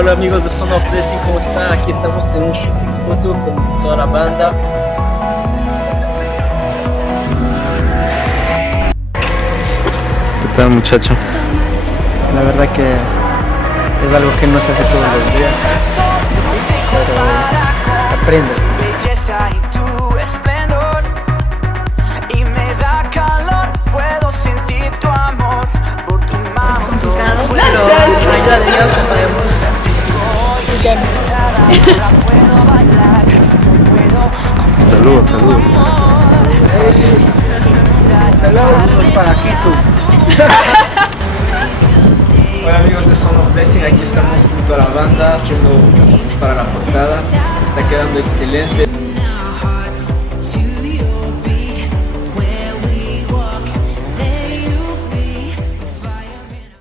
Hola amigos de Son of Blessing, ¿cómo están? Aquí estamos en un shooting photo con toda la banda. ¿Qué tal, muchacho? La verdad que es algo que no se hace todos los días, pero aprende. Complicado, pero con ayuda de Dios lo podemos. Saludos, saludos. Saludos para Quito. Hola amigos de Son of Blessing, aquí estamos junto a la banda haciendo unas fotos para la portada. Está quedando excelente.